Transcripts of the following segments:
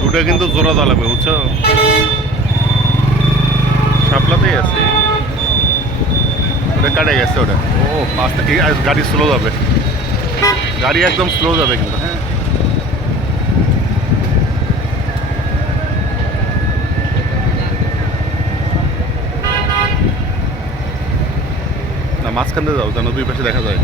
দুটো কিন্তু জোড়া দাঁড়াবে বুঝছো, সাপলাতেই আছে, ওটা কাটে গেছে ওটা। ও আস্তে গাড়ি স্লো যাবে, গাড়ি একদম স্লো যাবে কিন্তু। হ্যাঁ না, মাঝখান দিয়ে যাও যেন দুই পাশে দেখা যায়।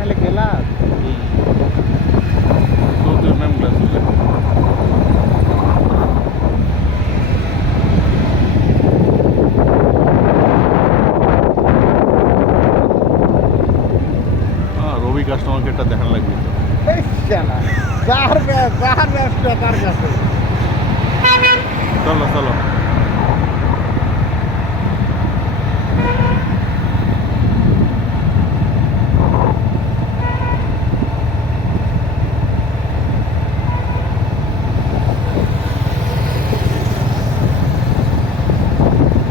খালি গেলা রবি কাস্টমার কেয়ারটা দেখানো লাগবে। চলো চলো,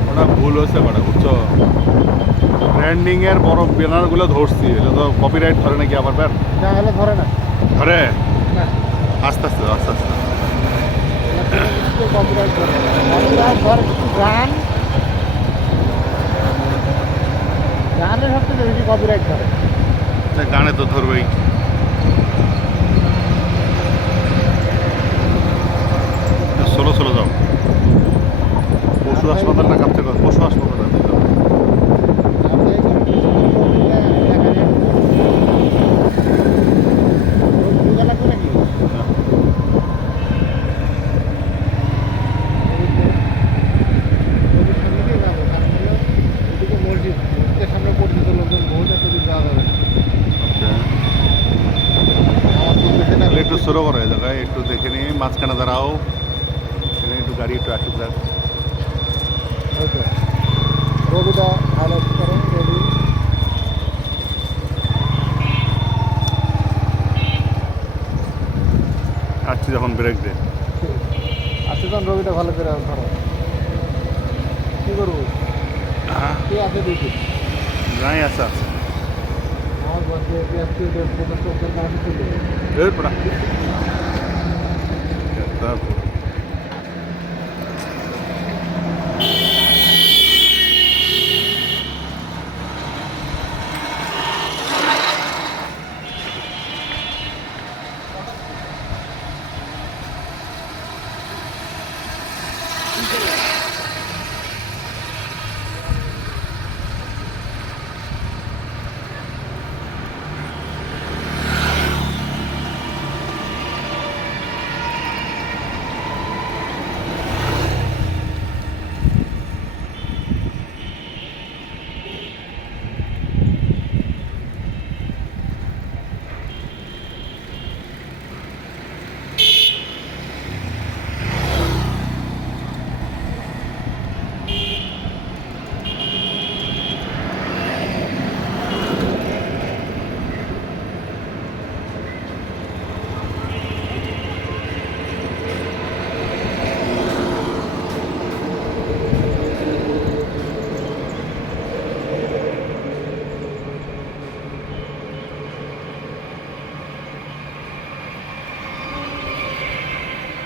ওটা ভুল হয়েছে কটা বুঝছো, ব্র্যান্ডিং এর বড় ব্যানার গুলো ধরছি, এটা তো কপিরাইট ধরে নাকি আবার ব্যাট ধরে না ধরে। আস্তে আস্তে আস্তে আস্তে গান গানের সবচেয়ে বেশি কপিরাইট ধরে। গানে তো ধরবেই। ষোলো ষোলো যাও, পশু হাসপাতালটা কাছে, পশু হাসপাতাল একটু স্লো করো এই জায়গায়, একটু দেখে নিয়ে মাঝখানে দাঁড়াও, এখানে একটু গাড়ি একটু আসুক যাক। রবিটা হাইলাইট করো, রবি আসছি যখন ব্রেক দে। আচ্ছা তখন রবিটা ভালো করে ধরো। কি করবো, কে আছে দেখি নাই আছে আছে আমার বাচ্চা চলে এরপর